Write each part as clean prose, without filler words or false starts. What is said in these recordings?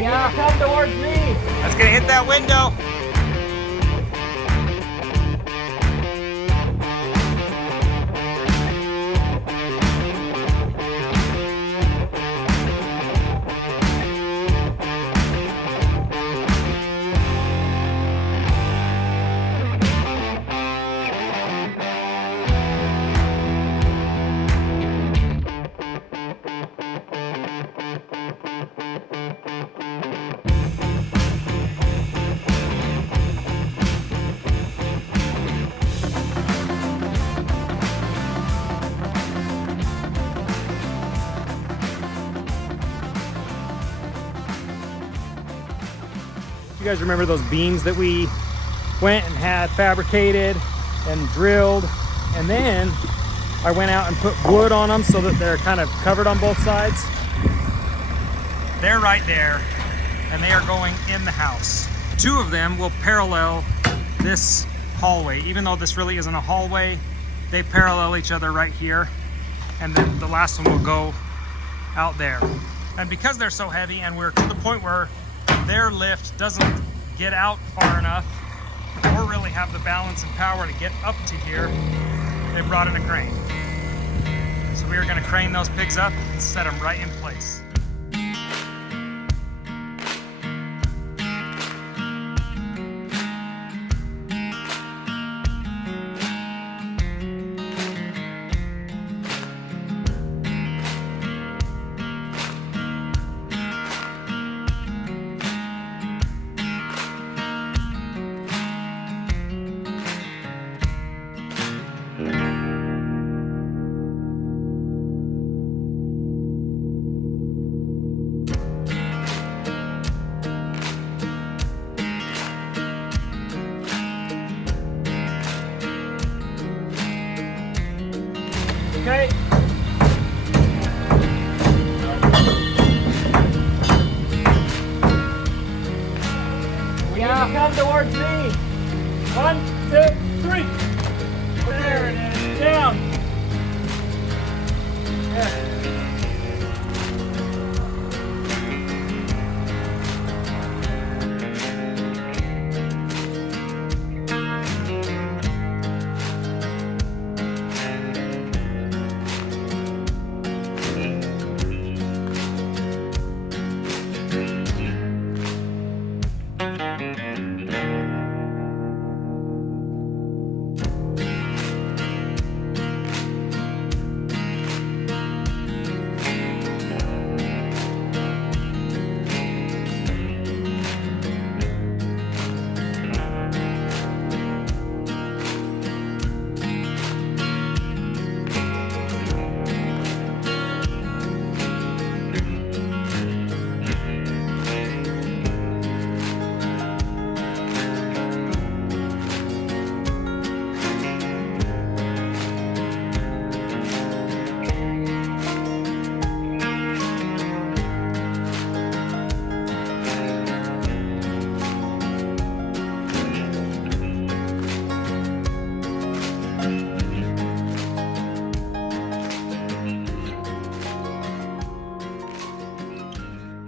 Yeah, come towards me. That's gonna hit that window. You guys remember those beams that we went and had fabricated and drilled, and then I went out and put wood on them so that they're kind of covered on both sides? They're right there, and they are going in the house. Two of them will parallel this hallway. Even though this really isn't a hallway, they parallel each other right here, and then the last one will go out there. And because they're so heavy and we're to the point where their lift doesn't get out far enough or really have the balance and power to get up to here, they brought in a crane. So we are going to crane those pigs up and set them right in place. Okay. Yeah, come towards me. 1, 2, 3. There it is. Down. Yeah.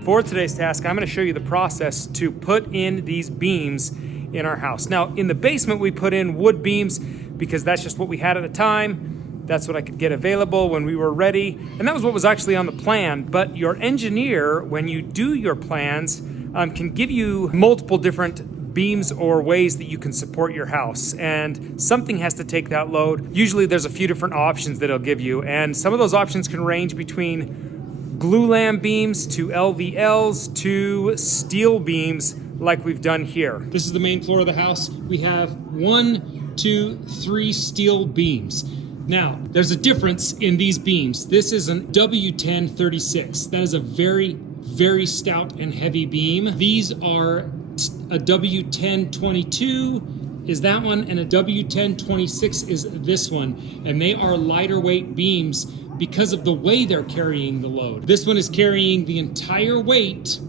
For today's task, I'm going to show you the process to put in these beams in our house. Now, in the basement, we put in wood beams because that's just what we had at the time. That's what I could get available when we were ready. And that was what was actually on the plan. But your engineer, when you do your plans, can give you multiple different beams or ways that you can support your house. And something has to take that load. Usually there's a few different options that it'll give you. And some of those options can range between glue-lam beams to LVLs to steel beams like we've done here. This is the main floor of the house. We have 1, 2, 3 steel beams. Now, there's a difference in these beams. This is an W1036. That is a very, very stout and heavy beam. These are a W1022 is that one, and a W1026 is this one. And they are lighter weight beams because of the way they're carrying the load. This one is carrying the entire weight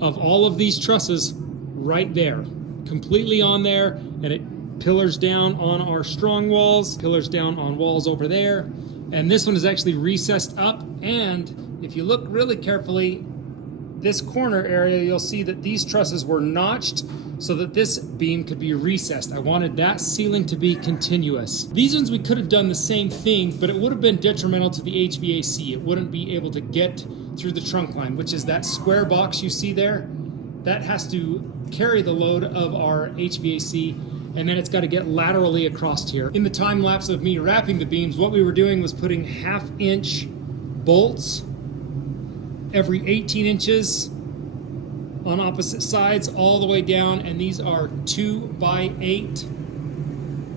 of all of these trusses right there, completely on there, and it pillars down on our strong walls, pillars down on walls over there. And this one is actually recessed up, and if you look really carefully, this corner area, you'll see that these trusses were notched so that this beam could be recessed. I wanted that ceiling to be continuous. These ones we could have done the same thing, but it would have been detrimental to the HVAC. It wouldn't be able to get through the trunk line, which is that square box you see there. That has to carry the load of our HVAC, and then it's got to get laterally across here. In the time lapse of me wrapping the beams, what we were doing was putting 1/2-inch bolts every 18 inches on opposite sides all the way down, and these are 2x8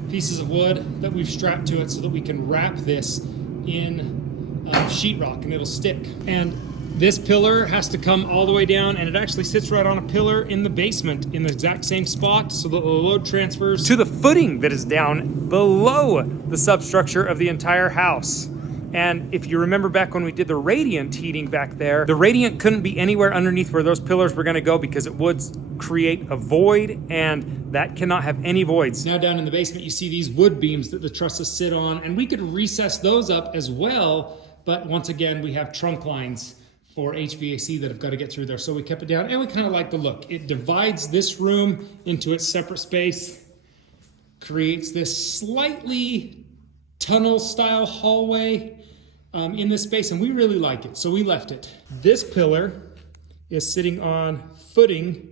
pieces of wood that we've strapped to it so that we can wrap this in sheetrock and it'll stick. And this pillar has to come all the way down, and it actually sits right on a pillar in the basement in the exact same spot so that the load transfers to the footing that is down below the substructure of the entire house. And if you remember back when we did the radiant heating back there, the radiant couldn't be anywhere underneath where those pillars were gonna go because it would create a void, and that cannot have any voids. Now down in the basement, you see these wood beams that the trusses sit on, and we could recess those up as well, but once again, we have trunk lines for HVAC that have got to get through there. So we kept it down, and we kind of like the look. It divides this room into its separate space, creates this slightly tunnel style hallway in this space, and we really like it, so we left it. This pillar is sitting on footing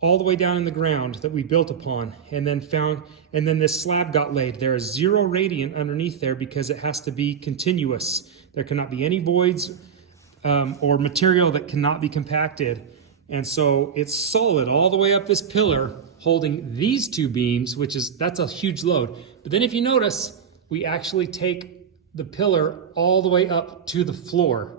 all the way down in the ground that we built upon, and then this slab got laid. There is 0 radiant underneath there because it has to be continuous. There cannot be any voids or material that cannot be compacted. And so it's solid all the way up this pillar, holding these 2 beams, that's a huge load. But then if you notice, we actually take the pillar all the way up to the floor,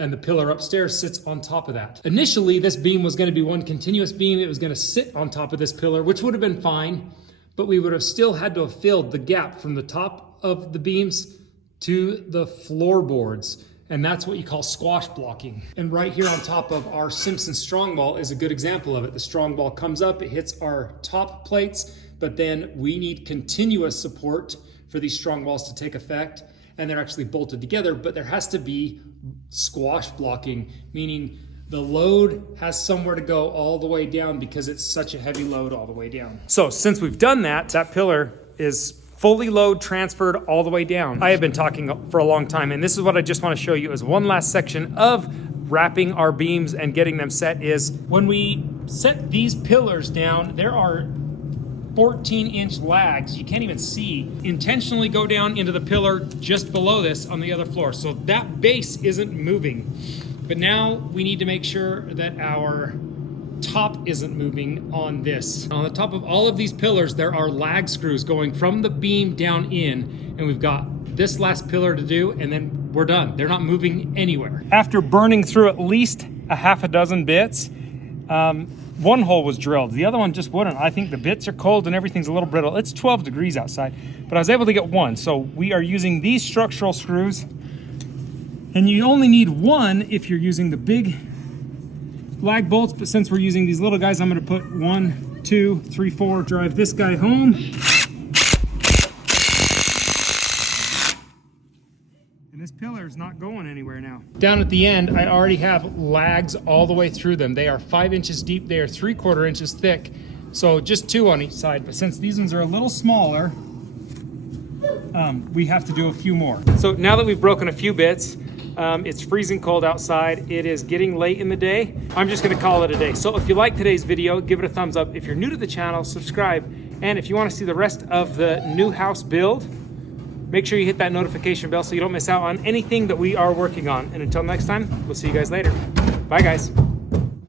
and the pillar upstairs sits on top of that. Initially, this beam was gonna be one continuous beam. It was gonna sit on top of this pillar, which would have been fine, but we would have still had to have filled the gap from the top of the beams to the floorboards. And that's what you call squash blocking. And right here on top of our Simpson strong wall is a good example of it. The strong wall comes up, it hits our top plates, but then we need continuous support for these strong walls to take effect, and they're actually bolted together, but there has to be squash blocking, meaning the load has somewhere to go all the way down because it's such a heavy load all the way down. So since we've done that, that pillar is fully load transferred all the way down. I have been talking for a long time, and this is what I just want to show you as one last section of wrapping our beams and getting them set. Is when we set these pillars down, there are 14-inch lags you can't even see intentionally go down into the pillar just below this on the other floor. So that base isn't moving. But now we need to make sure that our top isn't moving on this. On the top of all of these pillars, there are lag screws going from the beam down in, and we've got this last pillar to do, and then we're done. They're not moving anywhere. After burning through at least a half a dozen bits, one hole was drilled. The other one just wouldn't. I think the bits are cold and everything's a little brittle. It's 12 degrees outside, but I was able to get one. So we are using these structural screws, and you only need one if you're using the big lag bolts, but since we're using these little guys, I'm gonna put 1, 2, 3, 4, drive this guy home. And this pillar is not going anywhere now. Down at the end, I already have lags all the way through them. They are 5 inches deep, they are 3/4 inches thick. So just 2 on each side, but since these ones are a little smaller, we have to do a few more. So now that we've broken a few bits, it's freezing cold outside. It is getting late in the day. I'm just gonna call it a day. So if you like today's video, give it a thumbs up. If you're new to the channel, subscribe. And if you wanna see the rest of the new house build, make sure you hit that notification bell so you don't miss out on anything that we are working on. And until next time, we'll see you guys later. Bye guys.